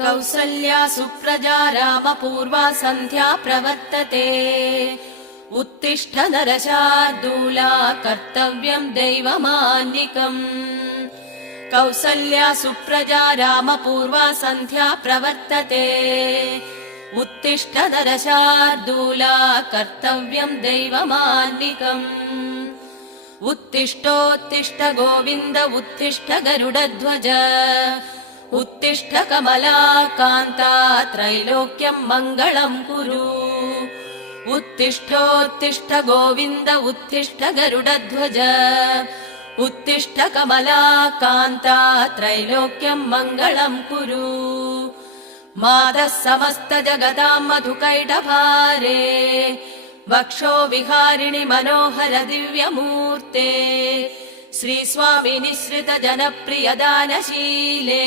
कौसल्या सुप्रजा रामपूर्वा सन्ध्या प्रवर्तते उत्तिष्ठ नरशार्दूला कर्तव्यम् दैवमान्निकम् कौसल्या सुप्रजा रामपूर्वा सन्ध्या प्रवर्तते उत्तिष्ठ नरशार्दूला कर्तव्यम् दैवमान्निकम् उत्तिष्ठोत्तिष्ठ गोविन्द उत्तिष्ठ गरुडध्वज उत्तिष्ठ कमलाकान्ता त्रैलोक्यम् मङ्गलम् कुरु उत्तिष्ठोत्तिष्ठ गोविन्द उत्तिष्ठ गरुडध्वज उत्तिष्ठ कमलाकान्ता त्रैलोक्यम् मङ्गलम् कुरु मातः समस्त जगताम् मधुकैटभारे वक्षो विहारिणि मनोहर दिव्यमूर्ते श्रीस्वामि निःसृत जनप्रिय दानशीले